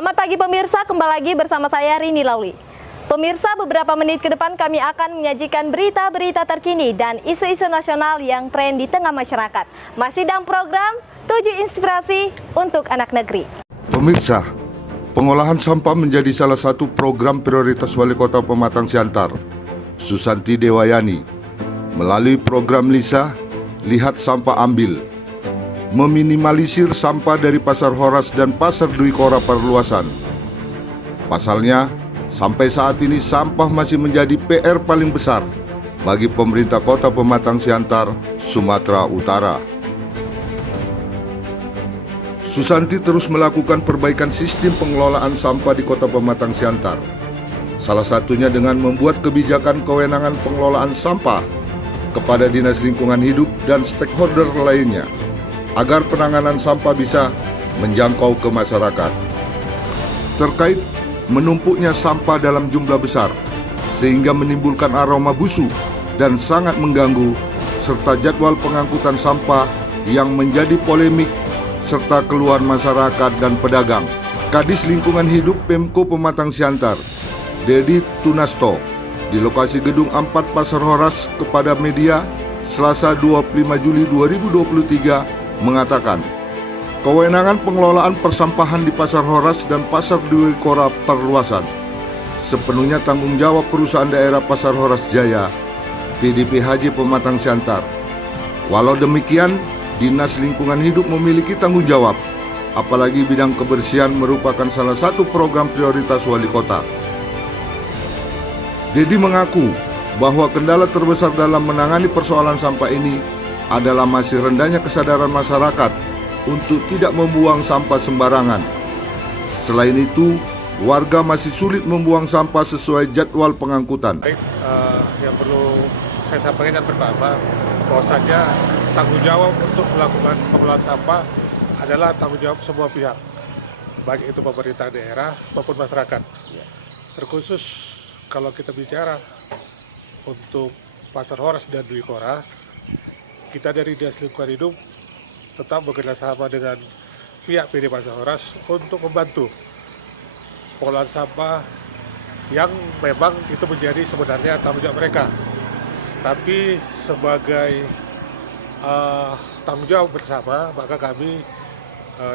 Selamat pagi pemirsa, kembali lagi bersama saya Rini Lauli. Pemirsa, beberapa menit ke depan kami akan menyajikan berita-berita terkini dan isu-isu nasional yang tren di tengah masyarakat. Masih dalam program 7 Inspirasi untuk Anak Negeri. Pemirsa, pengolahan sampah menjadi salah satu program prioritas Wali Kota Pematang Siantar, Susanti Dewayani. Melalui program LISA, Lihat Sampah Ambil, meminimalisir sampah dari Pasar Horas dan Pasar Dwi Kora perluasan. Pasalnya, sampai saat ini sampah masih menjadi PR paling besar bagi pemerintah Kota Pematang Siantar, Sumatera Utara. Susanti terus melakukan perbaikan sistem pengelolaan sampah di Kota Pematang Siantar. Salah satunya dengan membuat kebijakan kewenangan pengelolaan sampah kepada Dinas Lingkungan Hidup dan stakeholder lainnya, agar penanganan sampah bisa menjangkau ke masyarakat. Terkait menumpuknya sampah dalam jumlah besar, sehingga menimbulkan aroma busuk dan sangat mengganggu, serta jadwal pengangkutan sampah yang menjadi polemik, serta keluhan masyarakat dan pedagang. Kadis Lingkungan Hidup Pemko Pematang Siantar, Dedi Tunasto, di lokasi Gedung 4 Pasar Horas kepada media Selasa 25 Juli 2023 mengatakan, kewenangan pengelolaan persampahan di Pasar Horas dan Pasar Dwi Kora perluasan sepenuhnya tanggung jawab perusahaan daerah Pasar Horas Jaya, PDPHJ Pematang Siantar. Walau demikian, Dinas Lingkungan Hidup memiliki tanggung jawab, apalagi bidang kebersihan merupakan salah satu program prioritas Wali Kota. Dedi mengaku bahwa kendala terbesar dalam menangani persoalan sampah ini adalah masih rendahnya kesadaran masyarakat untuk tidak membuang sampah sembarangan. Selain itu, warga masih sulit membuang sampah sesuai jadwal pengangkutan. Yang perlu saya sampaikan yang pertama, bahwasanya tanggung jawab untuk melakukan pengelolaan sampah adalah tanggung jawab semua pihak, baik itu pemerintah daerah maupun masyarakat. Terkhusus kalau kita bicara untuk Pasar Horas dan Dwi Kora, kita dari Dinas Lingkungan Hidup tetap bekerjasama dengan pihak PD Pasar Horas untuk membantu pengelolaan sampah yang memang itu menjadi sebenarnya tanggung jawab mereka. Tapi sebagai tanggung jawab bersama, maka kami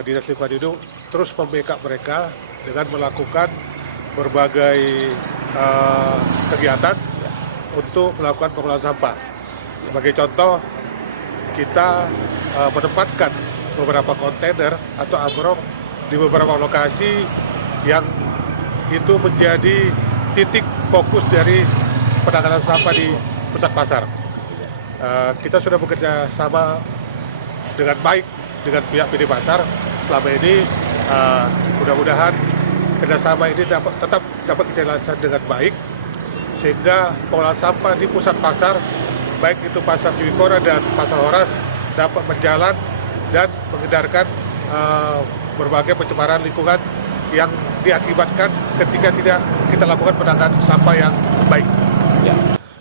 Dinas Lingkungan Hidup terus membackup mereka dengan melakukan berbagai kegiatan untuk melakukan pengelolaan sampah. Sebagai contoh, kita menempatkan beberapa kontainer atau ambrok di beberapa lokasi yang itu menjadi titik fokus dari penanganan sampah di pusat pasar. Kita sudah bekerja sama dengan baik dengan pihak PD Pasar selama ini. Mudah-mudahan kerjasama ini tetap dapat kita laksanakan dengan baik, sehingga pengelolaan sampah di pusat pasar, baik itu Pasar Dwi Kora dan Pasar Horas, dapat berjalan dan menghindarkan berbagai pencemaran lingkungan yang diakibatkan ketika tidak kita lakukan penanganan sampah yang baik.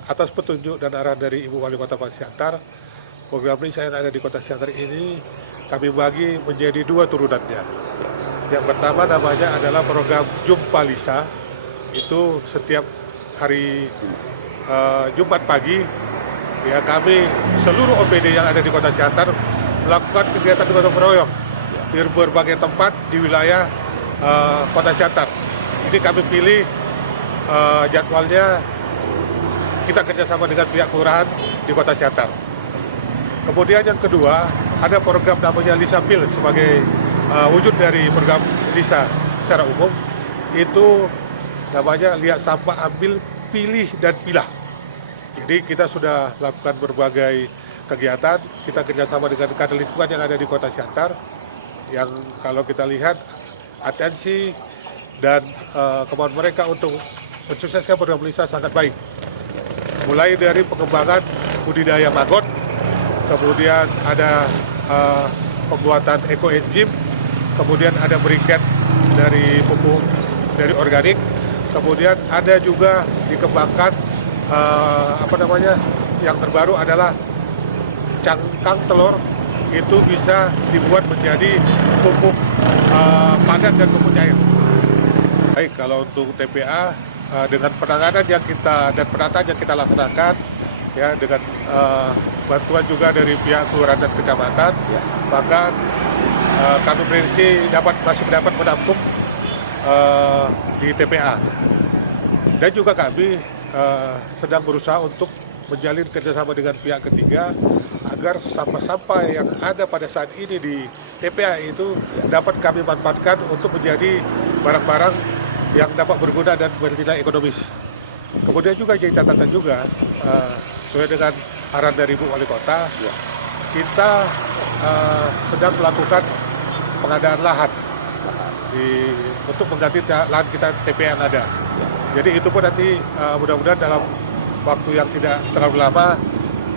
Atas petunjuk dan arahan dari Ibu Wali Kota Pematang Siantar, program LISA yang ada di Kota Siantar ini kami bagi menjadi 2 turunannya. Yang pertama namanya adalah program Jumpa LISA, itu setiap hari Jumat pagi, ya, kami seluruh OPD yang ada di Kota Siantar melakukan kegiatan gotong royong di berbagai tempat di wilayah Kota Siantar. Ini kami pilih jadwalnya, kita kerjasama dengan pihak kelurahan di Kota Siantar. Kemudian yang kedua, ada program namanya LISA Pil sebagai wujud dari program LISA secara umum. Itu namanya Lihat Sampah Ambil, Pilih dan Pilah. Jadi kita sudah lakukan berbagai kegiatan, kita kerjasama dengan kader lingkungan yang ada di Kota Siantar, yang kalau kita lihat atensi dan kemauan mereka untuk mensukseskan program LISA sangat baik. Mulai dari pengembangan budidaya maggot, kemudian ada pembuatan ekoenzim, kemudian ada briket dari pupuk dari organik, kemudian ada juga dikembangkan yang terbaru adalah cangkang telur, itu bisa dibuat menjadi pupuk padat dan pupuk cair. Baik, kalau untuk TPA dengan penanganan yang kita dan penataan yang kita laksanakan ya dengan bantuan juga dari pihak kelurahan dan kecamatan, maka kami prediksi masih dapat menampung di TPA. Dan juga kami sedang berusaha untuk menjalin kerjasama dengan pihak ketiga agar sampah-sampah yang ada pada saat ini di TPA itu dapat kami manfaatkan untuk menjadi barang-barang yang dapat berguna dan bernilai ekonomis. Kemudian juga jadi catatan juga sesuai dengan arahan dari Bu Wali Kota, kita sedang melakukan pengadaan lahan untuk mengganti lahan kita TPA yang ada. Jadi itu pun nanti mudah-mudahan dalam waktu yang tidak terlalu lama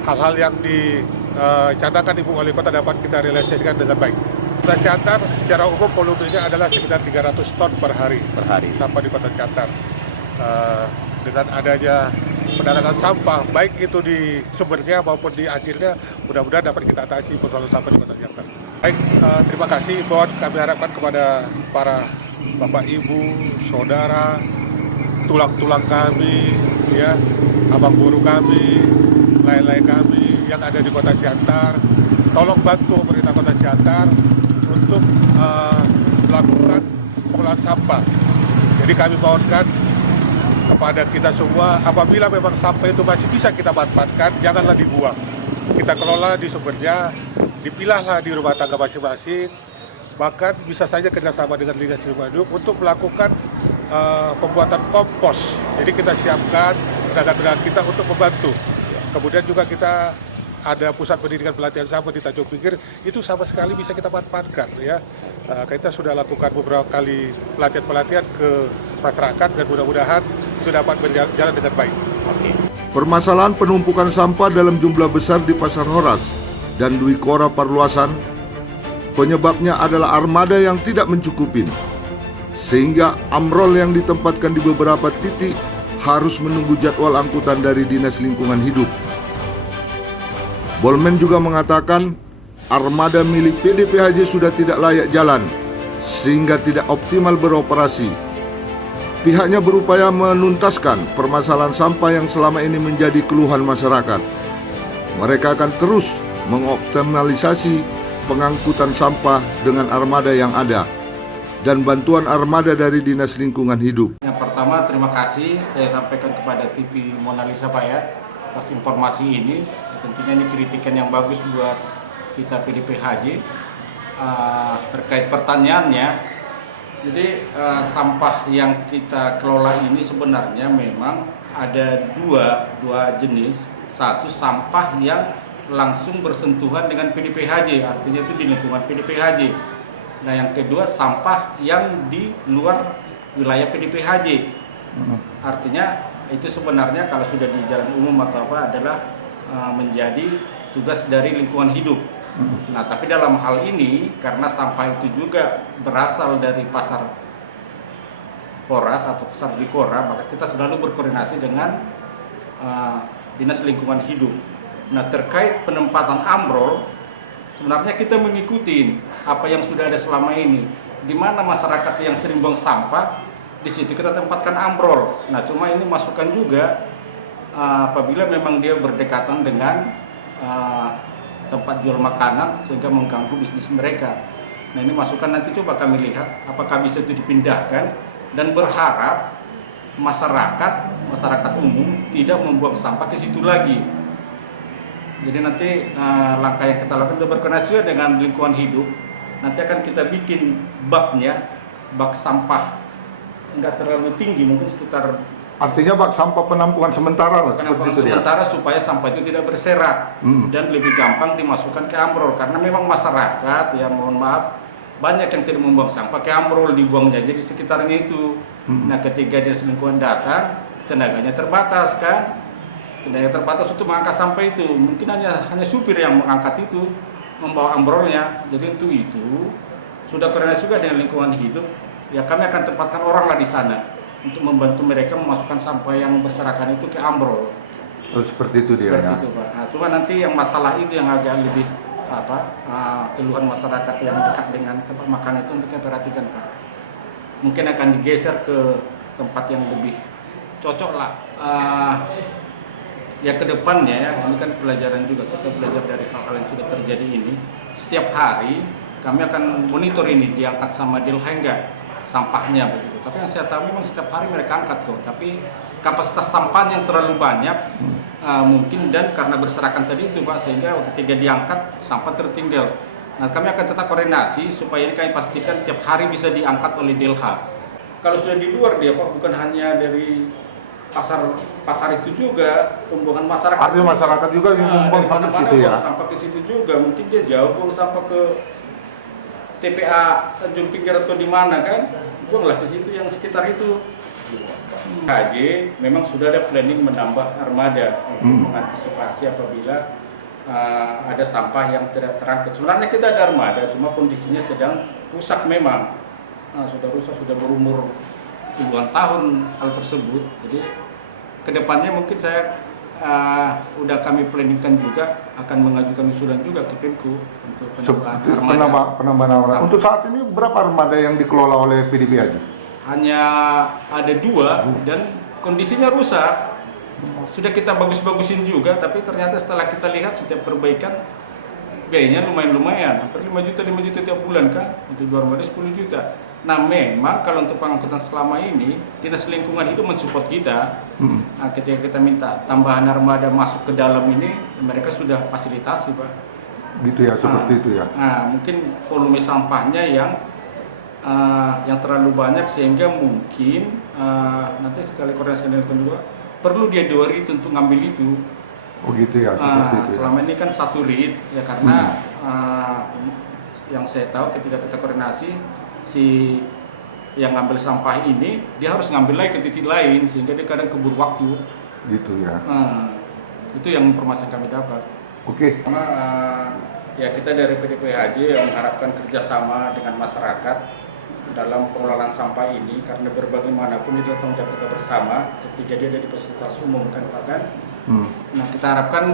hal-hal yang dicanangkan Ibu Wali Kota dapat kita realisasikan dengan baik. Kota Ciantar secara umum volumenya adalah sekitar 300 ton per hari sampah di Kota Ciantar. Dengan adanya penanganan sampah baik itu di sumbernya maupun di akhirnya, mudah-mudahan dapat kita atasi persoalan sampah di Kota Ciantar. Baik, terima kasih Bon. Kami harapkan kepada para Bapak Ibu, Saudara, tulang-tulang kami, ya, abang guru kami, lain-lain kami yang ada di Kota Ciantar, tolong bantu pemerintah Kota Ciantar untuk melakukan pengelolaan sampah. Jadi kami mohonkan kepada kita semua, apabila memang sampah itu masih bisa kita manfaatkan, janganlah dibuang. Kita kelola di sumbernya, dipilahlah di rumah tangga masing-masing, bahkan bisa saja kerjasama dengan Dinas Lingkungan Hidup untuk melakukan pembuatan kompos. Jadi kita siapkan tenaga-tenaga kita untuk membantu. Kemudian juga kita ada pusat pendidikan pelatihan sampah di Tanjung Pinggir, itu sama sekali bisa kita manfaatkan ya. Kita sudah lakukan beberapa kali pelatihan-pelatihan ke masyarakat dan mudah-mudahan itu dapat berjalan dengan baik. Permasalahan penumpukan sampah dalam jumlah besar di Pasar Horas dan Dwi Kora Parluasan, penyebabnya adalah armada yang tidak mencukupin, sehingga amrol yang ditempatkan di beberapa titik harus menunggu jadwal angkutan dari Dinas Lingkungan Hidup. Bolmen juga mengatakan armada milik PDPHJ sudah tidak layak jalan sehingga tidak optimal beroperasi. Pihaknya berupaya menuntaskan permasalahan sampah yang selama ini menjadi keluhan masyarakat. Mereka akan terus mengoptimalisasi pengangkutan sampah dengan armada yang ada dan bantuan armada dari Dinas Lingkungan Hidup. Yang pertama, terima kasih saya sampaikan kepada TV Mona Lisa Pak ya atas informasi ini. Tentunya ini kritikan yang bagus buat kita PDPHJ. Terkait pertanyaannya, jadi sampah yang kita kelola ini sebenarnya memang ada dua jenis. Satu, sampah yang langsung bersentuhan dengan PDPHJ, artinya itu di lingkungan PDPHJ. Nah yang kedua, sampah yang di luar wilayah PDPHJ. Artinya itu sebenarnya kalau sudah di jalan umum atau apa adalah menjadi tugas dari lingkungan hidup. Nah tapi dalam hal ini karena sampah itu juga berasal dari pasar Horas atau pasar Dwi Kora, maka kita selalu berkoordinasi dengan Dinas Lingkungan Hidup. Nah terkait penempatan amrol, sebenarnya kita mengikuti apa yang sudah ada selama ini. Di mana masyarakat yang sering buang sampah, di situ kita tempatkan amrol. Nah cuma ini masukan juga apabila memang dia berdekatan dengan tempat jual makanan sehingga mengganggu bisnis mereka. Nah ini masukan nanti coba kami lihat apakah bisa itu dipindahkan dan berharap masyarakat umum tidak membuang sampah ke situ lagi. Jadi nanti langkah yang kita lakukan sudah berkoordinasi dengan lingkungan hidup. Nanti akan kita bikin bak sampah nggak terlalu tinggi, mungkin sekitar. Artinya bak sampah penampungan sementara lah, penampungan sementara supaya sampah itu tidak berserak dan lebih gampang dimasukkan ke amrol. Karena memang masyarakat ya mohon maaf banyak yang tidak membuang sampah ke amrol, dibuangnya jadi sekitarnya itu. Nah ketika Dinas Lingkungan datang, tenaganya terbatas kan. Tenaga terbatas untuk mengangkat sampah itu mungkin hanya supir yang mengangkat itu, membawa ambrolnya. Jadi untuk itu sudah koordinasi juga dengan lingkungan hidup. Ya kami akan tempatkan orang lah di sana untuk membantu mereka memasukkan sampah yang berserakan itu ke ambrol. Oh, seperti itu dia. Seperti itu Pak. Nah, cuma nanti yang masalah itu yang agak lebih keluhan masyarakat yang dekat dengan tempat makan itu untuk kita perhatikan Pak. mungkin akan digeser ke tempat yang lebih cocok lah. Ya ke depannya ya, ini kan pelajaran juga, kita belajar dari hal-hal yang sudah terjadi ini. Setiap hari kami akan monitor ini, diangkat sama Delha enggak sampahnya begitu. Tapi yang saya tahu memang setiap hari mereka angkat kok, tapi kapasitas sampahnya yang terlalu banyak mungkin, dan karena berserakan tadi itu Pak, sehingga ketika diangkat sampah tertinggal. Nah, kami akan tetap koordinasi supaya ini kami pastikan tiap hari bisa diangkat oleh Delha. Kalau sudah di luar dia Pak, bukan hanya dari pasar itu juga, pembuangan masyarakat. Artinya masyarakat juga yang membuang sampah ke situ ya? Sampah ke situ juga, mungkin dia jauh buang sampah ke TPA Tanjung Pinggir atau di mana kan, buanglah ke situ yang sekitar itu. HJ memang sudah ada planning menambah armada untuk mengantisipasi apabila ada sampah yang tidak terangkut. Sebenarnya kita ada armada, cuma kondisinya sedang rusak memang. Sudah rusak, sudah berumur puluhan tahun hal tersebut. Jadi kedepannya mungkin saya udah kami planningkan juga akan mengajukan usulan juga ke Pemko untuk penambahan armada. Untuk saat ini berapa armada yang dikelola oleh PDP Haji? Hanya ada 2 dan kondisinya rusak. Sudah kita bagus-bagusin juga, tapi ternyata setelah kita lihat setiap perbaikan biayanya lumayan, hampir 5 juta tiap bulan kan, untuk 2 armada 10 juta. Nah memang kalau untuk pengangkutan selama ini Dinas Lingkungan Hidup mensupport kita. Nah, ketika kita minta tambahan armada masuk ke dalam ini, mereka sudah fasilitasi Pak. Gitu ya, seperti itu ya. Nah mungkin volume sampahnya yang terlalu banyak sehingga mungkin nanti sekali koordinasi dengan kedua perlu dia 2 rit untuk ngambil itu. Oh gitu ya, seperti itu ya. Selama ini kan 1 rit ya, karena yang saya tahu ketika kita koordinasi, si yang ngambil sampah ini dia harus ngambil lagi ke titik lain sehingga dia kadang keburu waktu. Gitu ya. Itu yang informasi yang kami dapat. Oke. Karena ya kita dari PDP Haji yang mengharapkan kerjasama dengan masyarakat dalam pengelolaan sampah ini, karena berbagai manapun itu tanggung jawab kita bersama ketika dia ada di fasilitas umum kan Pak kan. Nah kita harapkan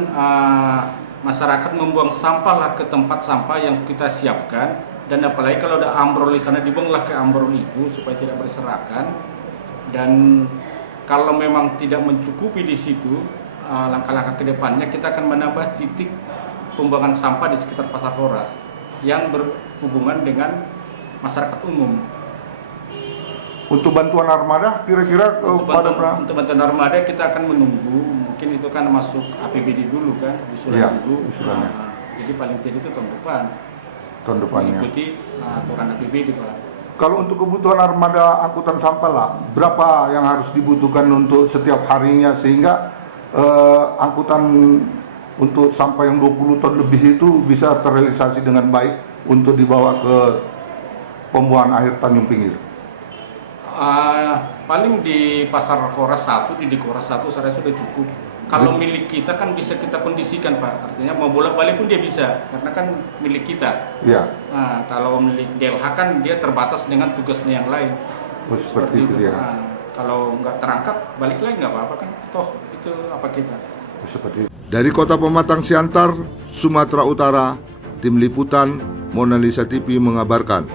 masyarakat membuang sampah lah ke tempat sampah yang kita siapkan. Dan apalagi kalau ada ambrol di sana, dibuanglah ke ambrol itu supaya tidak berserakan. Dan kalau memang tidak mencukupi di situ, langkah-langkah kedepannya kita akan menambah titik pembuangan sampah di sekitar Pasar Horas yang berhubungan dengan masyarakat umum. Untuk bantuan armada kira-kira untuk bantuan armada kita akan menunggu, mungkin itu kan masuk APBD dulu kan, usulan dulu. Jadi paling tidak itu tahun depan. Tahun depannya. Mengikuti aturan APBD Pak. Kalau untuk kebutuhan armada angkutan sampah lah, berapa yang harus dibutuhkan untuk setiap harinya sehingga angkutan untuk sampah yang 20 ton lebih itu bisa terrealisasi dengan baik untuk dibawa ke pembuangan akhir Tanjung Pinggir? Paling di Pasar Horas 1, di Horas 1 saya sudah cukup. Kalau milik kita kan bisa kita kondisikan Pak, artinya mau bolak-balik pun dia bisa, karena kan milik kita. Iya. Nah, kalau milik DLH kan dia terbatas dengan tugasnya yang lain. Oh, seperti itu ya. Kalau nggak terangkat, balik lagi nggak apa-apa kan, toh itu apa kita. Oh, seperti itu. Dari Kota Pematang Siantar, Sumatera Utara, Tim Liputan Mona Lisa TV mengabarkan.